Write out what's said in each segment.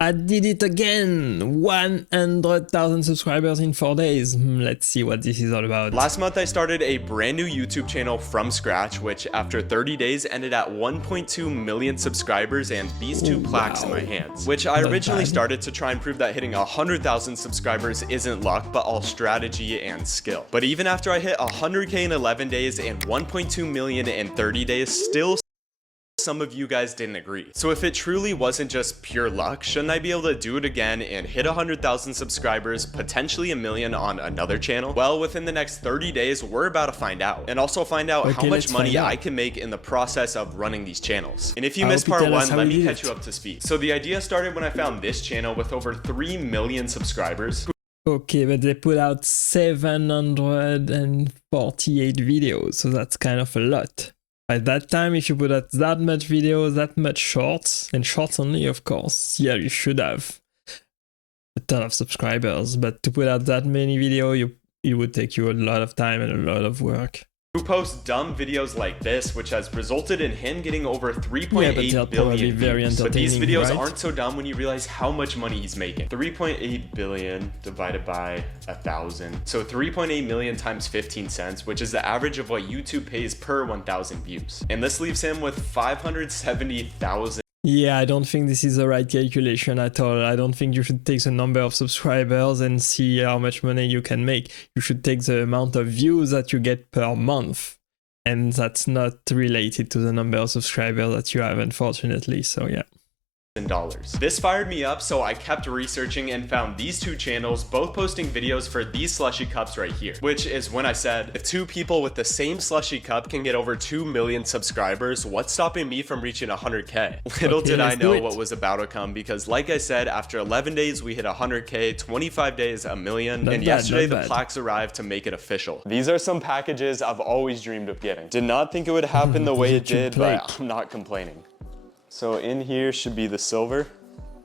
I did it again! 100,000 subscribers in 4 days. Let's see what this is all about. Last month I started a brand new YouTube channel from scratch, which after 30 days ended at 1.2 million subscribers and these two plaques in my hands. Which I originally started to try and prove that hitting 100,000 subscribers isn't luck, but all strategy and skill. But even after I hit 100k in 11 days and 1.2 million in 30 days, still some of you guys didn't agree. So if it truly wasn't just pure luck, shouldn't I be able to do it again and hit 100,000 subscribers, potentially a million on another channel? Well, within the next 30 days, we're about to find out. And also find out how much money I can make in the process of running these channels. And if you missed part one, let me catch you up to speed. So the idea started when I found this channel with over 3 million subscribers. Okay, but they put out 748 videos, so that's kind of a lot. At that time, if you put out that much videos, that much shorts, and shorts only, of course, yeah, you should have a ton of subscribers. But to put out that many videos, it would take you a lot of time and a lot of work. Who posts dumb videos like this, which has resulted in him getting over 3.8 billion views. But these videos aren't so dumb when you realize how much money he's making. 3.8 billion divided by 1,000. So 3.8 million times 15 cents, which is the average of what YouTube pays per 1,000 views. And this leaves him with 570,000. Yeah, I don't think this is the right calculation at all. I don't think you should take the number of subscribers and see how much money you can make. You should take the amount of views that you get per month. And that's not related to the number of subscribers that you have, unfortunately. So yeah. This fired me up, so I kept researching and found these two channels, both posting videos for these slushy cups right here, which is when I said, if two people with the same slushy cup can get over 2 million subscribers, what's stopping me from reaching 100k? Little did I know what was about to come, because like I said, after 11 days we hit 100k, 25 days a million, and yesterday the plaques arrived to make it official. These are some packages I've always dreamed of getting. Did not think it would happen the way it did, but I'm not complaining. So in here should be the silver.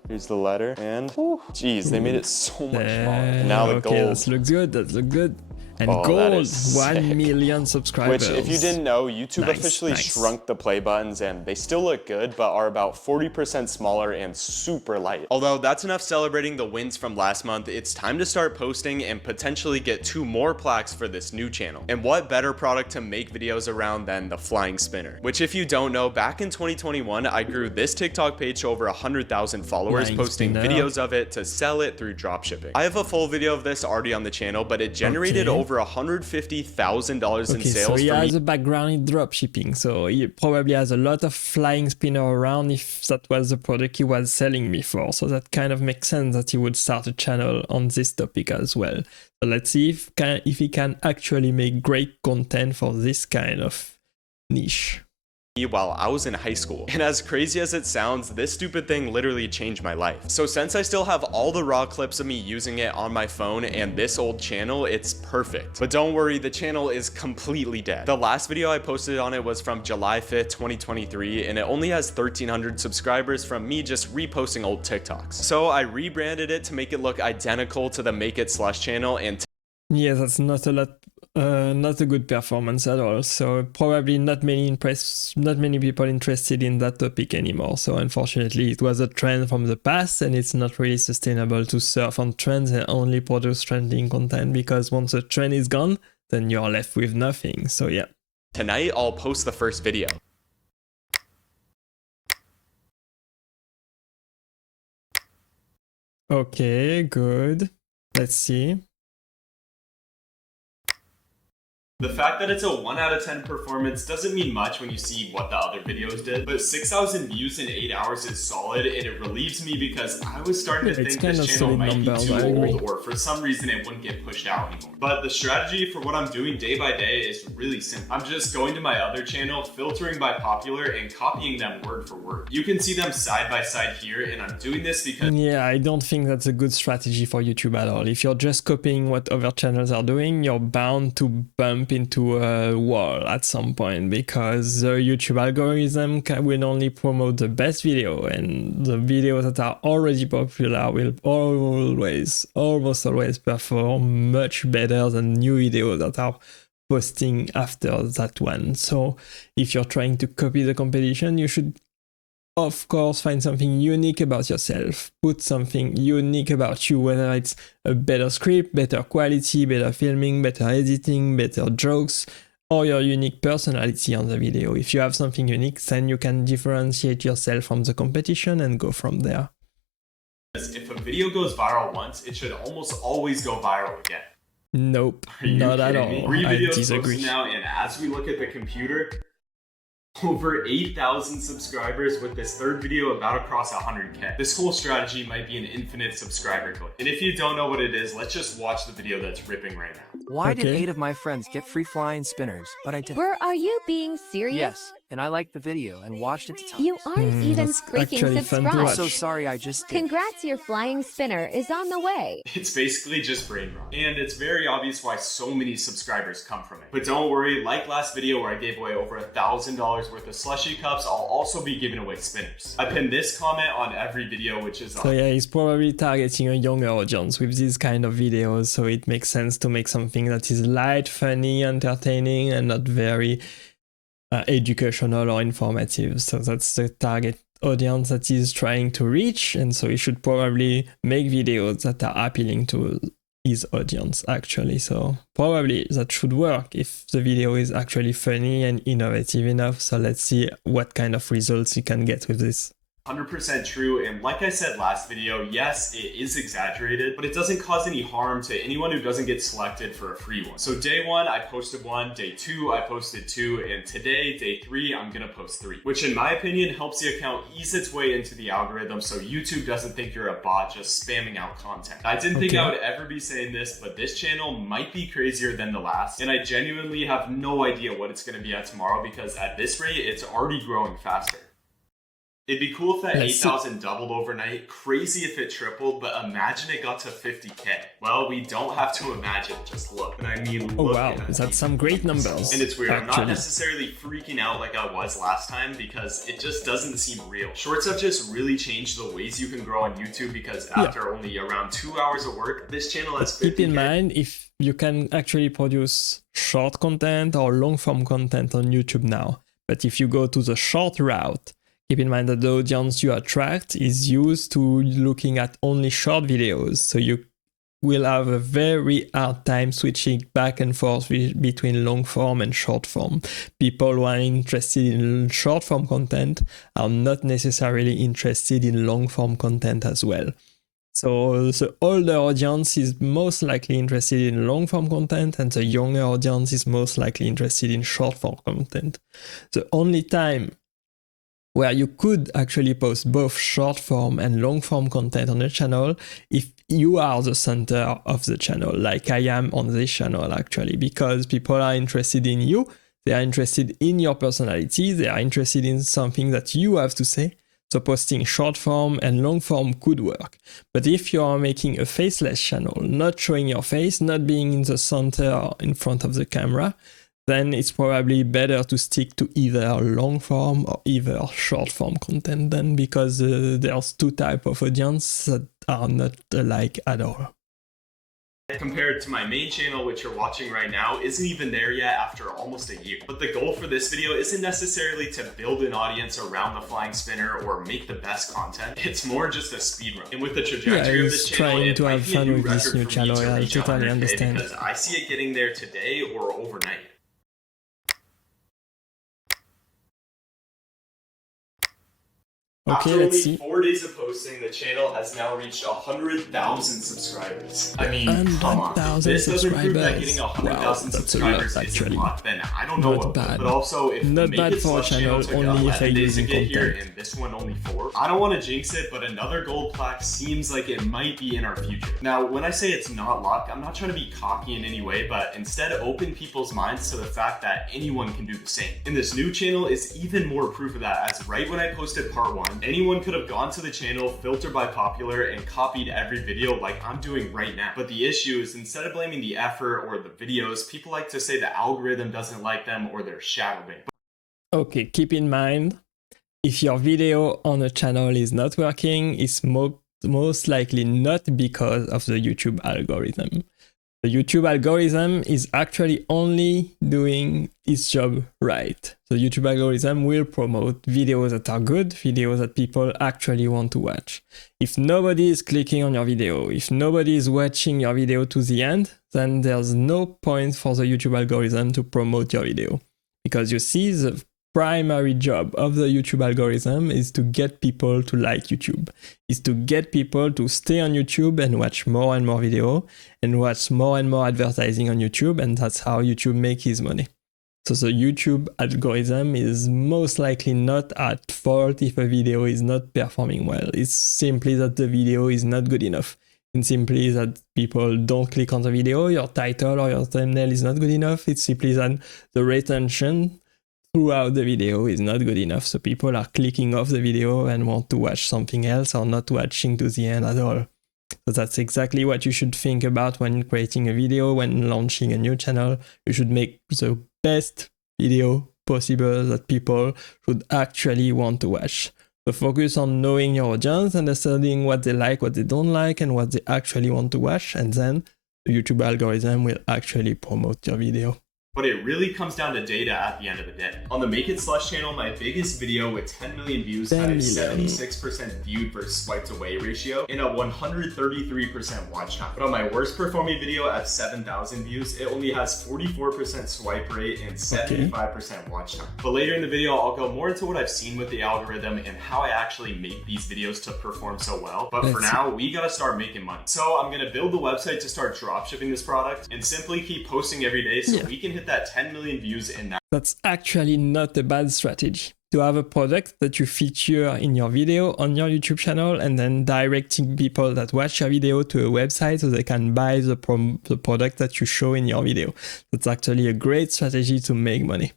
Here's the letter, and geez, they made it so much smaller. And now the gold. That looks good. That looks good. And gold, 1 million subscribers. Which, if you didn't know, YouTube officially shrunk the play buttons, and they still look good, but are about 40% smaller and super light. Although that's enough celebrating the wins from last month, it's time to start posting and potentially get 2 more plaques for this new channel. And what better product to make videos around than the flying spinner? Which, if you don't know, back in 2021, I grew this TikTok page to over 100,000 followers, posting videos of it to sell it through dropshipping. I have a full video of this already on the channel, but it generated over $150,000 in sales. So he has a background in dropshipping, so he probably has a lot of flying spinner around if that was the product he was selling before. So that kind of makes sense that he would start a channel on this topic as well. So let's see if he can actually make great content for this kind of niche. While I was in high school. And as crazy as it sounds, this stupid thing literally changed my life. So since I still have all the raw clips of me using it on my phone and this old channel, it's perfect. But don't worry, the channel is completely dead. The last video I posted on it was from July 5th, 2023, and it only has 1,300 subscribers from me just reposting old TikToks. So I rebranded it to make it look identical to the Make It Slush channel, and yeah, that's not a lot. Not a good performance at all, so probably not many people interested in that topic anymore. So unfortunately it was a trend from the past, and it's not really sustainable to surf on trends and only produce trending content, because once a trend is gone, then you're left with nothing. So yeah. Tonight I'll post the first video. Okay, good. Let's see. The fact that it's a 1 out of 10 performance doesn't mean much when you see what the other videos did, but 6,000 views in 8 hours is solid, and it relieves me because I was starting to think this channel might be too old, or for some reason it wouldn't get pushed out anymore. But the strategy for what I'm doing day by day is really simple. I'm just going to my other channel, filtering by popular, and copying them word for word. You can see them side by side here, and I'm doing this because... Yeah, I don't think that's a good strategy for YouTube at all. If you're just copying what other channels are doing, you're bound to bump into a wall at some point, because the YouTube algorithm will only promote the best video, and the videos that are already popular will almost always perform much better than new videos that are posting after that one. So if you're trying to copy the competition, you should of course, find something unique about yourself. Put something unique about you, whether it's a better script, better quality, better filming, better editing, better jokes, or your unique personality on the video. If you have something unique, then you can differentiate yourself from the competition and go from there. If a video goes viral once, it should almost always go viral again. Nope, not at all. 3 I videos disagree. posted now, and as we look at the computer, over 8,000 subscribers with this third video about to cross 100K. This whole strategy might be an infinite subscriber glitch. And if you don't know what it is, let's just watch the video that's ripping right now. Why did 8 of my friends get free flying spinners, but I didn't? Are you being serious? Yes, and I liked the video and watched it to times. You aren't even that's freaking actually fun to subscribed. I'm watch. so sorry I just did. Congrats, your flying spinner is on the way. It's basically just brain rot. And it's very obvious why so many subscribers come from it. But don't worry, like last video where I gave away over $1,000 worth of slushy cups, I'll also be giving away spinners. I pinned this comment on every video, which is So yeah, he's probably targeting a younger audience with these kind of videos, so it makes sense to make something that is light, funny, entertaining, and not very educational or informative. So that's the target audience that he's trying to reach, and so he should probably make videos that are appealing to his audience actually. So probably that should work if the video is actually funny and innovative enough. So let's see what kind of results you can get with this. 100% true, and like I said last video, yes, it is exaggerated, but it doesn't cause any harm to anyone who doesn't get selected for a free one. So day 1, I posted 1, day 2, I posted 2, and today, day 3, I'm gonna post 3, which in my opinion helps the account ease its way into the algorithm so YouTube doesn't think you're a bot just spamming out content. I didn't think I would ever be saying this, but this channel might be crazier than the last, and I genuinely have no idea what it's gonna be at tomorrow because at this rate, it's already growing faster. It'd be cool if that 8,000 doubled overnight, crazy if it tripled, but imagine it got to 50K. Well, we don't have to imagine, just look. And I mean, look. Oh wow, that's some great numbers. And it's weird, actually. I'm not necessarily freaking out like I was last time because it just doesn't seem real. Shorts have just really changed the ways you can grow on YouTube because after only around 2 hours of work, this channel has 50K. Keep in mind, if you can actually produce short content or long form content on YouTube now, but if you go to the short route, keep in mind that the audience you attract is used to looking at only short videos, so you will have a very hard time switching back and forth between long form and short form. People who are interested in short form content are not necessarily interested in long form content as well. So the older audience is most likely interested in long form content and the younger audience is most likely interested in short form content. The only time where you could actually post both short form and long form content on the channel if you are the center of the channel, like I am on this channel actually, because people are interested in you, they are interested in your personality, they are interested in something that you have to say. So posting short form and long form could work. But if you are making a faceless channel, not showing your face, not being in the center in front of the camera, then it's probably better to stick to either long form or either short form content then, because there's two types of audience that are not alike at all. Compared to my main channel, which you're watching right now, isn't even there yet after almost a year. But the goal for this video isn't necessarily to build an audience around the flying spinner or make the best content. It's more just a speed run. And with the trajectory of this channel, trying it to might have be a fun new with this record new for me channel. to I reach totally 100K understand. because I see it getting there today or overnight. Okay, After let's only see. 4 days of posting, the channel has now reached 100,000 subscribers. I mean, come on. 100,000 This doesn't prove that subscribers. getting Wow, 100,000 that's a lot, subscribers actually. is a lot, then I don't know Not what bad. But also, if Not the bad Make It for a Slush channel, took only if 11 you're days to using get here, content. and this one only 4, I don't want to jinx it, but another gold plaque seems like it might be in our future. Now, when I say it's not luck, I'm not trying to be cocky in any way, but instead open people's minds to the fact that anyone can do the same. And this new channel is even more proof of that, as right when I posted part 1, anyone could have gone to the channel, filtered by popular, and copied every video like I'm doing right now. But the issue is, instead of blaming the effort or the videos, people like to say the algorithm doesn't like them or they're shadow banned. Okay, keep in mind, if your video on a channel is not working, it's most likely not because of the YouTube algorithm. The YouTube algorithm is actually only doing its job right. The YouTube algorithm will promote videos that are good, videos that people actually want to watch. If nobody is clicking on your video, if nobody is watching your video to the end, then there's no point for the YouTube algorithm to promote your video. Because you see, the primary job of the YouTube algorithm is to get people to like YouTube, is to get people to stay on YouTube and watch more and more video and watch more and more advertising on YouTube, and that's how YouTube makes his money. So the YouTube algorithm is most likely not at fault if a video is not performing well. It's simply that the video is not good enough. It's simply that people don't click on the video, your title or your thumbnail is not good enough. It's simply that the retention throughout the video is not good enough, so people are clicking off the video and want to watch something else or not watching to the end at all. So that's exactly what you should think about when creating a video, when launching a new channel. You should make the best video possible that people should actually want to watch. So focus on knowing your audience, understanding what they like, what they don't like, and what they actually want to watch, and then the YouTube algorithm will actually promote your video. But it really comes down to data at the end of the day. On the Make It Slush channel, my biggest video with 10 million views had a 76% viewed versus swiped away ratio and a 133% watch time. But on my worst performing video at 7,000 views, it only has 44% swipe rate and 75% watch time. But later in the video, I'll go more into what I've seen with the algorithm and how I actually make these videos to perform so well. But for now, we gotta start making money. So I'm gonna build the website to start dropshipping this product and simply keep posting every day so we can hit that 10 million views in that. That's actually not a bad strategy. To have a product that you feature in your video on your YouTube channel and then directing people that watch your video to a website so they can buy the product that you show in your video. That's actually a great strategy to make money.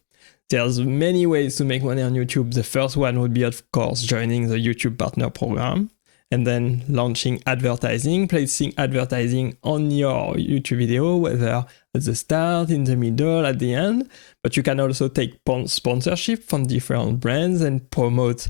There's many ways to make money on YouTube. The first one would be, of course, joining the YouTube Partner Program and then launching advertising, placing advertising on your YouTube video, whether at the start, in the middle, at the end. But you can also take sponsorship from different brands and promote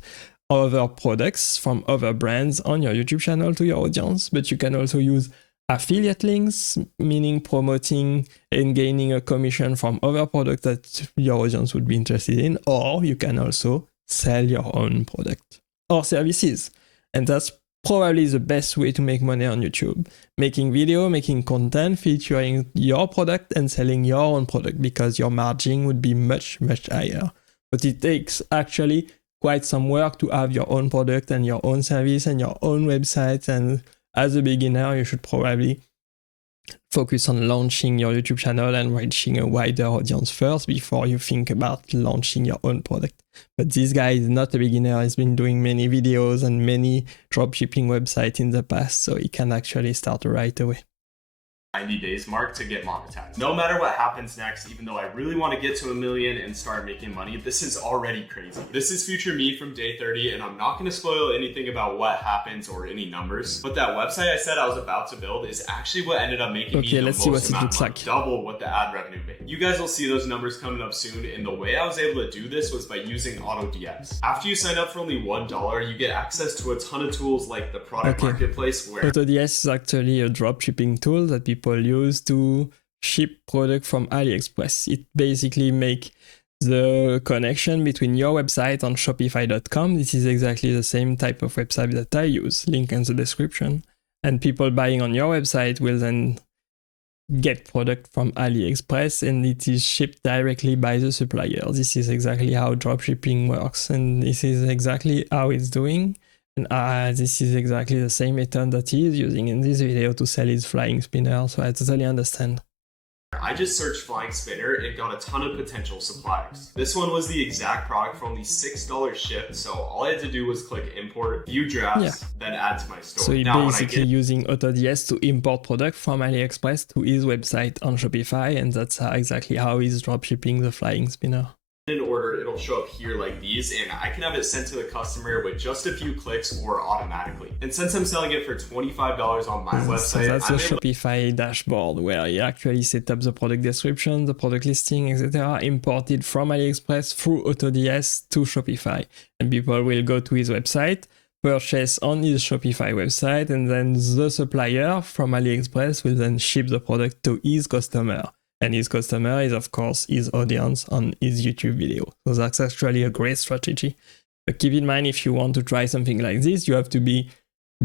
other products from other brands on your YouTube channel to your audience. But you can also use affiliate links, meaning promoting and gaining a commission from other products that your audience would be interested in. Or you can also sell your own product or services. And that's probably the best way to make money on YouTube. Making video, making content, featuring your product and selling your own product, because your margin would be much, much higher. But it takes actually quite some work to have your own product and your own service and your own website. And as a beginner, you should probably focus on launching your YouTube channel and reaching a wider audience first before you think about launching your own product. But this guy is not a beginner. He's been doing many videos and many dropshipping websites in the past, so he can actually start right away. 90 days mark to get monetized. No matter what happens next, even though I really want to get to 1 million and start making money, this is already crazy. This is future me from day 30, and I'm not going to spoil anything about what happens or any numbers. But that website I said I was about to build is actually what ended up making me the most amount of money, double what the ad revenue made. You guys will see those numbers coming up soon, and the way I was able to do this was by using AutoDS. After you sign up for only $1, you get access to a ton of tools like the product marketplace where AutoDS is actually a dropshipping tool that people use to ship product from AliExpress. It basically makes the connection between your website and Shopify.com. This is exactly the same type of website that I use, link in the description. And people buying on your website will then get product from AliExpress and it is shipped directly by the supplier. This is exactly how dropshipping works, and this is exactly how it's doing. And this is exactly the same method that he is using in this video to sell his flying spinner, so I totally understand. I just searched flying spinner and got a ton of potential suppliers. This one was the exact product for only $6 shipped, so all I had to do was click import, view drafts, then add to my store. So he's basically using AutoDS to import product from AliExpress to his website on Shopify, and that's exactly how he's dropshipping the flying spinner. In order, it'll show up here like these, and I can have it sent to the customer with just a few clicks or automatically. And since I'm selling it for $25 on my website, so that's the Shopify dashboard where he actually set up the product description, the product listing, etc., imported from AliExpress through AutoDS to Shopify. And people will go to his website, purchase on his Shopify website, and then the supplier from AliExpress will then ship the product to his customer. And his customer is, of course, his audience on his YouTube video. So that's actually a great strategy. But keep in mind, if you want to try something like this, you have to be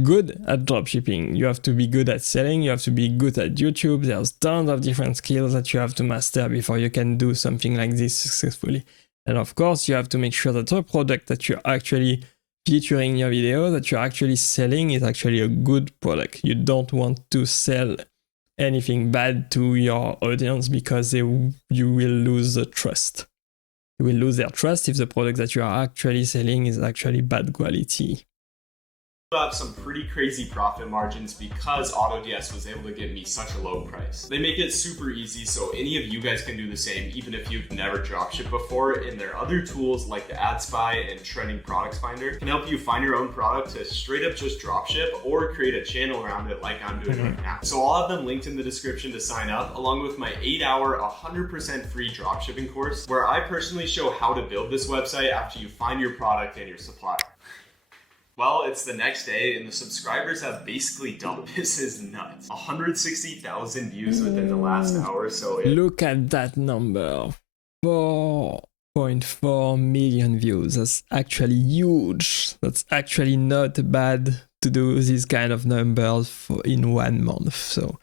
good at dropshipping. You have to be good at selling. You have to be good at YouTube. There's tons of different skills that you have to master before you can do something like this successfully. And of course, you have to make sure that the product that you're actually featuring in your video, that you're actually selling, is actually a good product. You don't want to sell anything bad to your audience because you will lose the trust. You will lose their trust if the product that you are actually selling is actually bad quality. Have some pretty crazy profit margins because AutoDS was able to give me such a low price. They make it super easy so any of you guys can do the same even if you've never dropshipped before, and their other tools like the Ad Spy and Trending Products Finder can help you find your own product to straight up just dropship or create a channel around it like I'm doing right now. So I'll have them linked in the description to sign up, along with my 8-hour 100% free dropshipping course where I personally show how to build this website after you find your product and your supplier. Well, it's the next day and the subscribers have basically doubled. This is nuts. 160,000 views within the last hour. So look at that number. 4.4 million views. That's actually huge. That's actually not bad to do these kind of numbers in 1 month. So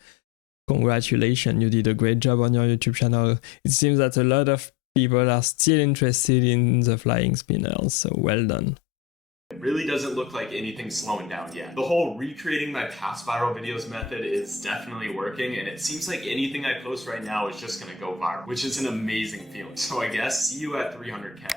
congratulations, you did a great job on your YouTube channel. It seems that a lot of people are still interested in the flying spinners. So well done. It really doesn't look like anything's slowing down yet. The whole recreating my past viral videos method is definitely working, and it seems like anything I post right now is just gonna go viral, which is an amazing feeling. So I guess see you at 300K.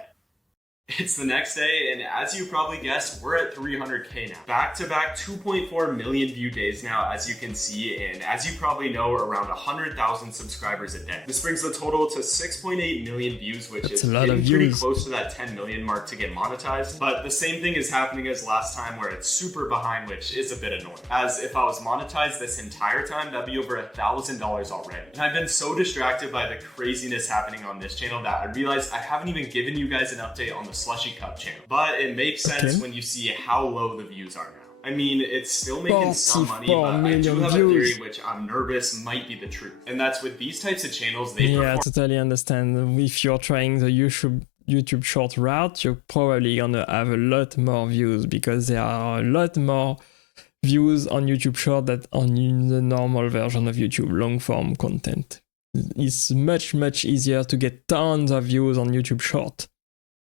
It's the next day, and as you probably guessed, we're at 300K now. Back-to-back 2.4 million view days now, as you can see, and as you probably know, around 100,000 subscribers a day. This brings the total to 6.8 million views, which is getting pretty close to that 10 million mark to get monetized. But the same thing is happening as last time, where it's super behind, which is a bit annoying. As if I was monetized this entire time, that'd be over $1,000 already. And I've been so distracted by the craziness happening on this channel that I realized I haven't even given you guys an update on the Slushy Cup channel. But it makes sense when you see how low the views are now. I mean, it's still making some money, but I do have a theory which I'm nervous might be the truth. And that's with these types of channels, they perform. I totally understand. If you're trying the YouTube short route, you're probably gonna have a lot more views because there are a lot more views on YouTube short than on the normal version of YouTube, long form content. It's much easier to get tons of views on YouTube short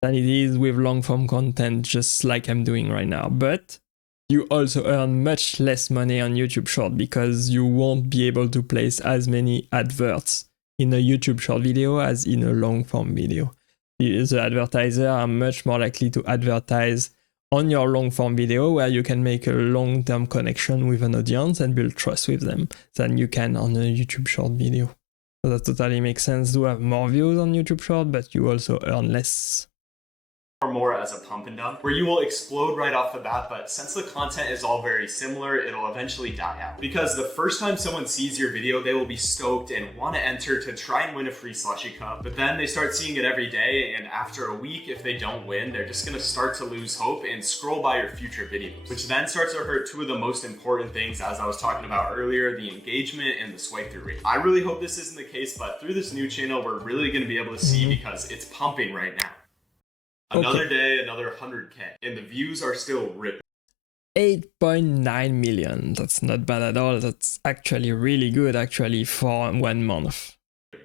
than it is with long form content, just like I'm doing right now. But you also earn much less money on YouTube short because you won't be able to place as many adverts in a YouTube short video as in a long form video. The advertisers are much more likely to advertise on your long form video, where you can make a long-term connection with an audience and build trust with them, than you can on a YouTube short video. So that totally makes sense to have more views on YouTube short, but you also earn less. Or more as a pump and dump, where you will explode right off the bat, but since the content is all very similar, it'll eventually die out. Because the first time someone sees your video, they will be stoked and want to enter to try and win a free Slushy Cup, but then they start seeing it every day, and after a week, if they don't win, they're just gonna start to lose hope and scroll by your future videos, which then starts to hurt two of the most important things, as I was talking about earlier, the engagement and the swipe through rate. I really hope this isn't the case, but through this new channel, we're really gonna be able to see because it's pumping right now. Another day, another 100K, and the views are still ripping. 8.9 million. That's not bad at all. That's actually really good, actually, for 1 month.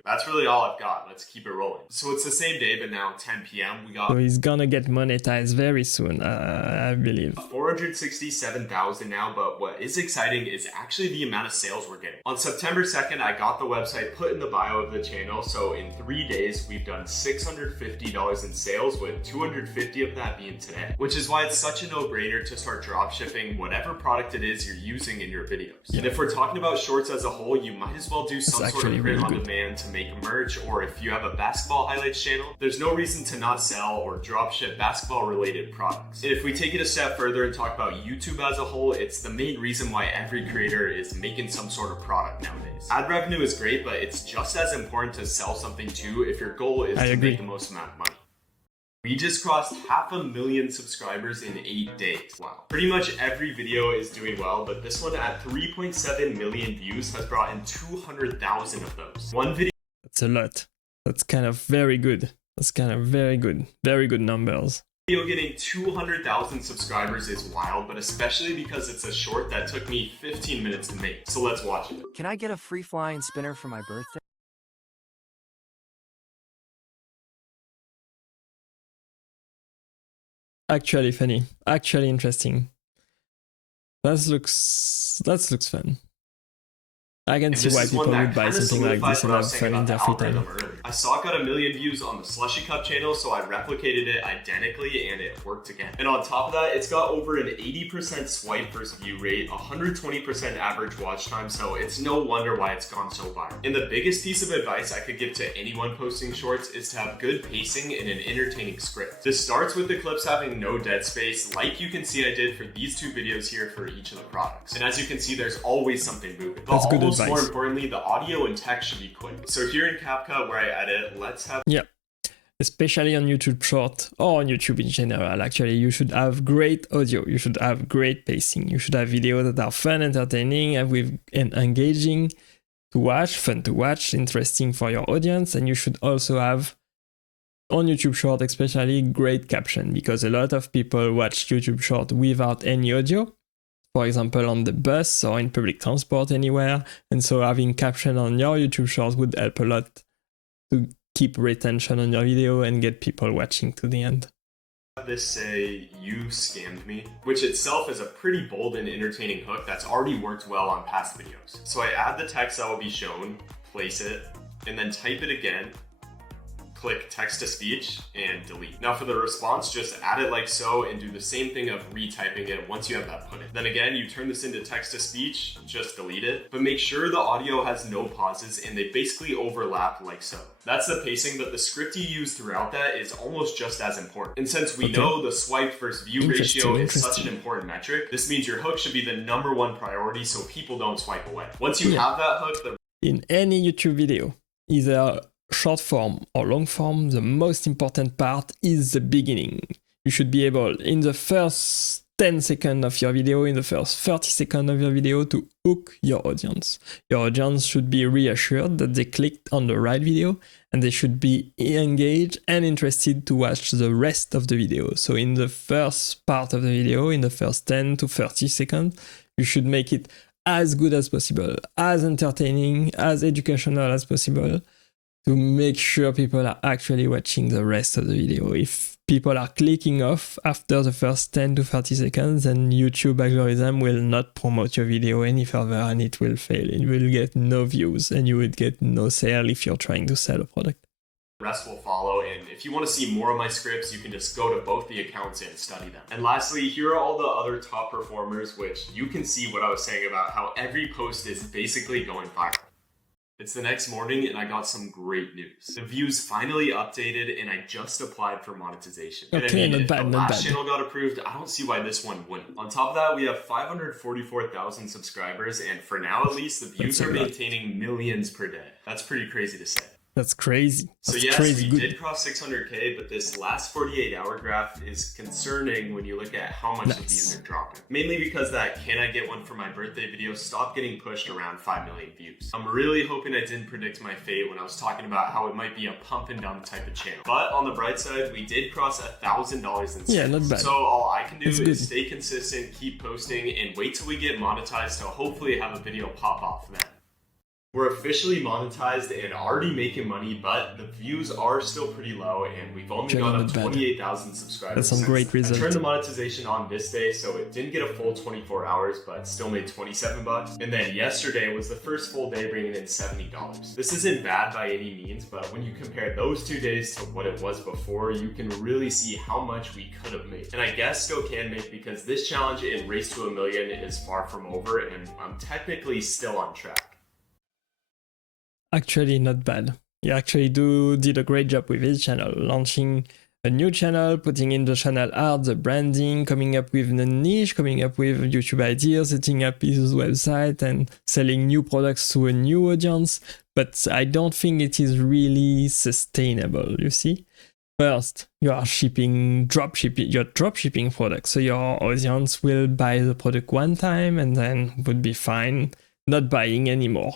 That's really all I've got. Let's keep it rolling. So it's the same day, but now 10 p.m. we got... So he's gonna get monetized very soon, I believe. 467,000 now, but what is exciting is actually the amount of sales we're getting. On September 2nd, I got the website put in the bio of the channel, so in 3 days, we've done $650 in sales, with 250 of that being today. Which is why it's such a no-brainer to start dropshipping whatever product it is you're using in your videos. Yeah. And if we're talking about shorts as a whole, you might as well do some sort of print on demand to make merch, or if you have a basketball highlights channel, there's no reason to not sell or dropship basketball related products. And if we take it a step further and talk about YouTube as a whole, it's the main reason why every creator is making some sort of product nowadays. Ad revenue is great, but it's just as important to sell something too if your goal is to make the most amount of money. We just crossed 500,000 subscribers in 8 days. Wow. Pretty much every video is doing well, but this one at 3.7 million views has brought in 200,000 of those. One video That's a lot. That's kind of very good. That's kind of very good. Very good numbers. Getting 200,000 subscribers is wild, but especially because it's a short that took me 15 minutes to make. So let's watch it. Can I get a free flying spinner for my birthday? Actually funny. Actually interesting. That looks fun. I can see why people would buy something like this and have fun in their free time. I saw it got 1 million views on the Slushy Cup channel, so I replicated it identically and it worked again. And on top of that, it's got over an 80% swipe versus view rate, 120% average watch time, so it's no wonder why it's gone so viral. And the biggest piece of advice I could give to anyone posting shorts is to have good pacing and an entertaining script. This starts with the clips having no dead space, like you can see I did for these 2 videos here for each of the products. And as you can see, there's always something moving. That's good advice. More importantly, the audio and text should be quick. So here in CapCut where I edit, let's have... Yeah, especially on YouTube Short or on YouTube in general, actually, you should have great audio. You should have great pacing. You should have videos that are fun, entertaining, and engaging to watch, fun to watch, interesting for your audience. And you should also have, on YouTube Short especially, great caption, because a lot of people watch YouTube Short without any audio. For example, on the bus or in public transport anywhere. And so having caption on your YouTube Shorts would help a lot to keep retention on your video and get people watching to the end. This say, "You scammed me," which itself is a pretty bold and entertaining hook that's already worked well on past videos. So I add the text that will be shown, place it, and then type it again. Click text to speech and delete. Now for the response, just add it like so and do the same thing of retyping it once you have that put in. Then again, you turn this into text to speech, just delete it, but make sure the audio has no pauses and they basically overlap like so. That's the pacing, but the script you use throughout that is almost just as important. And since we know the swipe versus view ratio is such an important metric, this means your hook should be the #1 priority so people don't swipe away. Once you have that hook, in any YouTube video, either short form or long form, the most important part is the beginning. You should be able, in the first 10 seconds of your video, in the first 30 seconds of your video, to hook your audience. Your audience should be reassured that they clicked on the right video, and they should be engaged and interested to watch the rest of the video. So in the first part of the video, in the first 10 to 30 seconds, you should make it as good as possible, as entertaining, as educational as possible, to make sure people are actually watching the rest of the video. If people are clicking off after the first 10 to 30 seconds, then YouTube algorithm will not promote your video any further and it will fail. You will get no views and you will get no sale if you're trying to sell a product. The rest will follow, and if you want to see more of my scripts, you can just go to both the accounts and study them. And lastly, here are all the other top performers, which you can see what I was saying about how every post is basically going viral. It's the next morning and I got some great news. The views finally updated and I just applied for monetization. And okay, I mean, if the last channel got approved, I don't see why this one wouldn't. On top of that, we have 544,000 subscribers, and for now at least, the views are maintaining millions per day. That's pretty crazy to say. That's crazy. So yes, we did cross 600K, but this last 48-hour graph is concerning when you look at how much the views are dropping. Mainly because that "can I get one for my birthday" video stopped getting pushed around 5 million views. I'm really hoping I didn't predict my fate when I was talking about how it might be a pump and dump type of channel. But on the bright side, we did cross $1,000 in sales. Yeah, not bad. So all I can do is stay consistent, keep posting, and wait till we get monetized to hopefully have a video pop off then. We're officially monetized and already making money, but the views are still pretty low, and we've only got up 28,000 subscribers. That's some great results. I turned the monetization on this day, so it didn't get a full 24 hours, but still made $27. And then yesterday was the first full day bringing in $70. This isn't bad by any means, but when you compare those 2 days to what it was before, you can really see how much we could have made. And I guess still can make, because this challenge in Race to a Million is far from over, and I'm technically still on track. Actually, not bad. You actually did a great job with his channel, launching a new channel, putting in the channel art, the branding, coming up with the niche, coming up with YouTube ideas, setting up his website and selling new products to a new audience. But I don't think it is really sustainable, you see? First, you are shipping your drop shipping product, so your audience will buy the product one time and then would be fine not buying anymore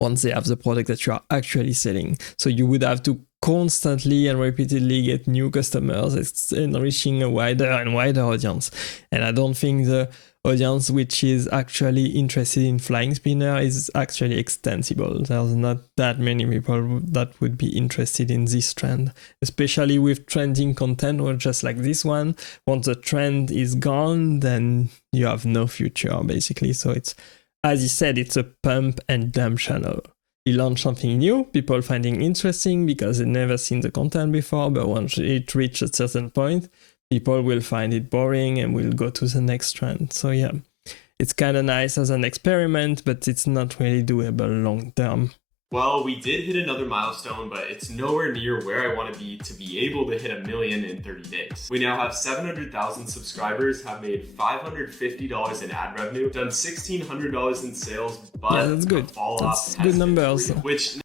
once they have the product that you are actually selling. So you would have to constantly and repeatedly get new customers. It's enriching a wider and wider audience. And I don't think the audience which is actually interested in flying spinner is actually extensible. There's not that many people that would be interested in this trend, especially with trending content or just like this one. Once the trend is gone, then you have no future basically. So it's, as he said, it's a pump and dump channel. You launch something new, people finding interesting because they've never seen the content before, but once it reaches a certain point, people will find it boring and will go to the next trend. So yeah, it's kind of nice as an experiment, but it's not really doable long term. Well, we did hit another milestone, but it's nowhere near where I want to be able to hit 1 million in 30 days. We now have 700,000 subscribers, have made $550 in ad revenue, done $1,600 in sales, but yeah, that's good. That's good numbers. Which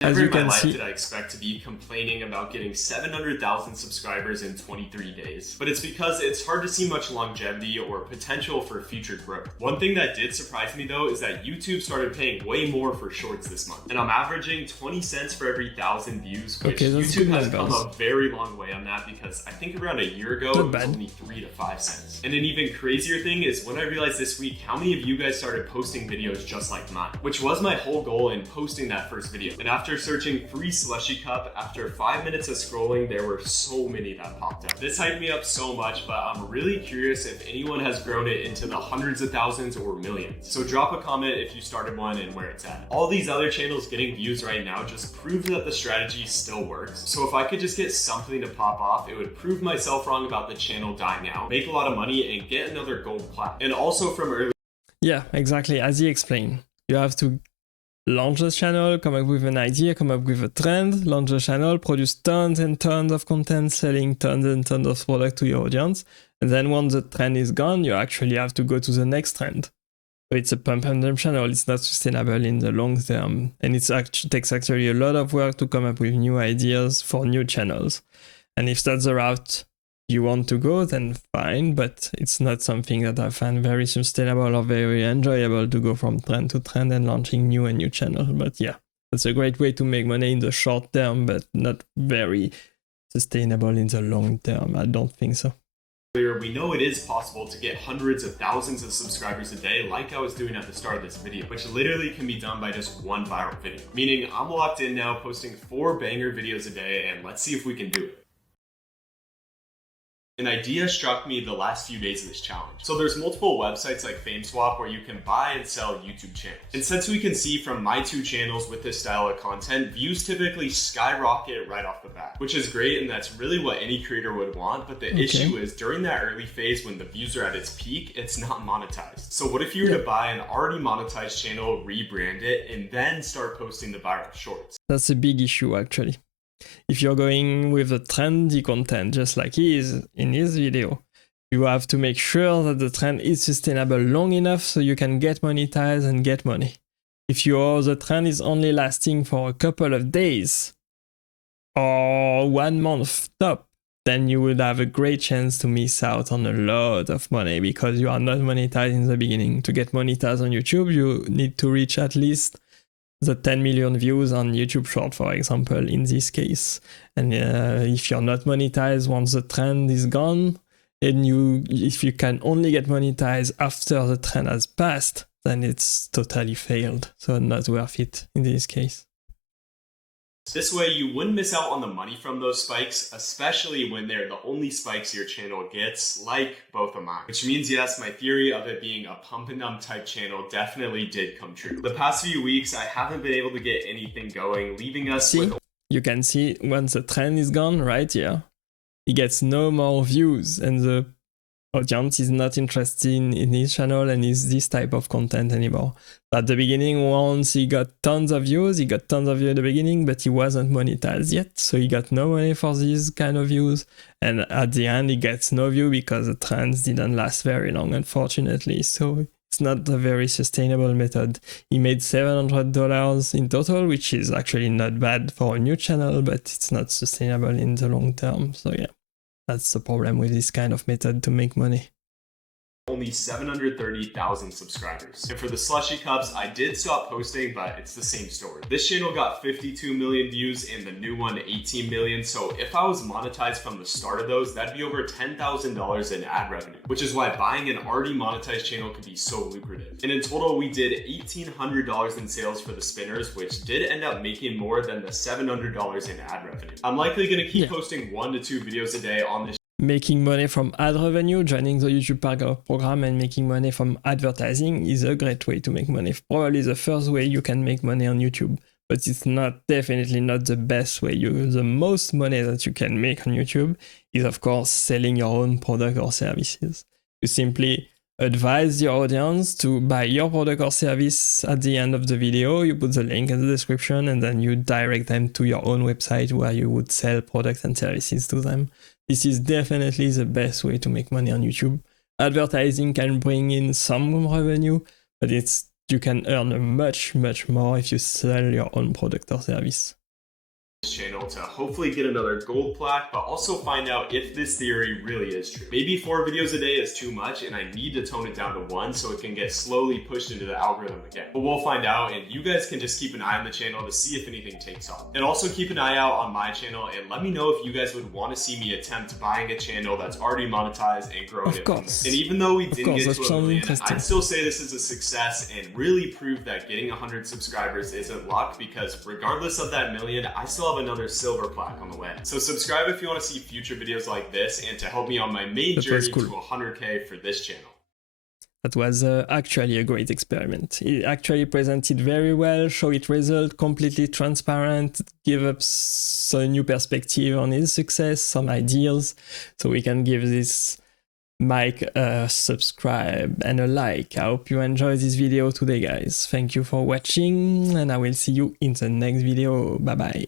never in my life did I expect to be complaining about getting 700,000 subscribers in 23 days. But it's because it's hard to see much longevity or potential for future growth. One thing that did surprise me though is that YouTube started paying way more for shorts this month. And I'm averaging 20 cents for every 1,000 views, which YouTube has come a very long way on that because I think around a year ago it was only 3 to 5 cents. And an even crazier thing is when I realized this week how many of you guys started posting videos just like mine, which was my whole goal in posting that first video. And after searching free slushy cup, after 5 minutes of scrolling, there were so many that popped up. This hyped me up so much, but I'm really curious if anyone has grown it into the hundreds of thousands or millions. So drop a comment if you started one and where it's at. All these other channels getting views right now just prove that the strategy still works. So if I could just get something to pop off, it would prove myself wrong about the channel dying out, make a lot of money, and get another gold plaque. And also from earlier. Yeah, exactly. As he explained, you have to launch the channel, come up with an idea, come up with a trend, launch the channel, produce tons and tons of content, selling tons and tons of product to your audience. And then once the trend is gone, you actually have to go to the next trend. So it's a pump and dump channel. It's not sustainable in the long term. And it takes actually a lot of work to come up with new ideas for new channels. And if that's the route you want to go, then fine, but it's not something that I find very sustainable or very enjoyable to go from trend to trend and launching new and new channels. But yeah, that's a great way to make money in the short term, but not very sustainable in the long term. I don't think so. We know it is possible to get hundreds of thousands of subscribers a day like I was doing at the start of this video, which literally can be done by just one viral video. Meaning I'm locked in now posting 4 banger videos a day, and let's see if we can do it. An idea struck me the last few days of this challenge. So there's multiple websites like FameSwap where you can buy and sell YouTube channels. And since we can see from my 2 channels with this style of content, views typically skyrocket right off the bat, which is great, and that's really what any creator would want. But the issue is during that early phase when the views are at its peak, it's not monetized. So what if you were to buy an already monetized channel, rebrand it, and then start posting the viral shorts? That's a big issue actually. If you're going with the trendy content, just like he is in his video, you have to make sure that the trend is sustainable long enough so you can get monetized and get money. If the trend is only lasting for a couple of days or 1 month top, then you would have a great chance to miss out on a lot of money because you are not monetized in the beginning. To get monetized on YouTube, you need to reach at least the 10 million views on YouTube Short, for example, in this case. And if you're not monetized once the trend is gone, and if you can only get monetized after the trend has passed, then it's totally failed. So not worth it in this case. This way you wouldn't miss out on the money from those spikes, especially when they're the only spikes your channel gets, like both of mine. Which means yes, my theory of it being a pump and dump type channel definitely did come true. The past few weeks, I haven't been able to get anything going, leaving us with... You can see once the trend is gone, right here, he gets no more views and the audience is not interested in his channel and is this type of content anymore. At the beginning, once he got tons of views, at the beginning, but he wasn't monetized yet, so he got no money for these kind of views. And at the end, he gets no view because the trends didn't last very long, unfortunately. So it's not a very sustainable method. He made $700 in total, which is actually not bad for a new channel, but it's not sustainable in the long term. So yeah, that's the problem with this kind of method to make money. Only 730,000 subscribers. And for the slushy cups, I did stop posting, but it's the same story. This channel got 52 million views and the new one 18 million. So if I was monetized from the start of those, that'd be over $10,000 in ad revenue, which is why buying an already monetized channel could be so lucrative. And in total, we did $1,800 in sales for the spinners, which did end up making more than the $700 in ad revenue. I'm likely gonna keep posting 1 to 2 videos a day on this. Making money from ad revenue, joining the YouTube Partner program and making money from advertising is a great way to make money. Probably the first way you can make money on YouTube, but it's definitely not the best way. The most money that you can make on YouTube is of course selling your own product or services. You simply advise your audience to buy your product or service at the end of the video. You put the link in the description and then you direct them to your own website where you would sell products and services to them. This is definitely the best way to make money on YouTube. Advertising can bring in some revenue, but you can earn much more if you sell your own product or service. Channel to hopefully get another gold plaque, but also find out if this theory really is true. Maybe 4 videos a day is too much and I need to tone it down to 1 so it can get slowly pushed into the algorithm again. But we'll find out, and you guys can just keep an eye on the channel to see if anything takes off. And also keep an eye out on my channel and let me know if you guys would want to see me attempt buying a channel that's already monetized and growing it. And even though we didn't get to 1 million, I'd still say this is a success and really prove that getting 100 subscribers isn't luck, because regardless of that million, I still have another silver plaque on the way. So subscribe if you want to see future videos like this and to help me on my main journey to 100K for this channel. That was actually a great experiment. It actually presented very well, showed its result, completely transparent, give us a new perspective on his success, some ideas. So we can give this mic a subscribe and a like. I hope you enjoyed this video today, guys. Thank you for watching and I will see you in the next video. Bye bye.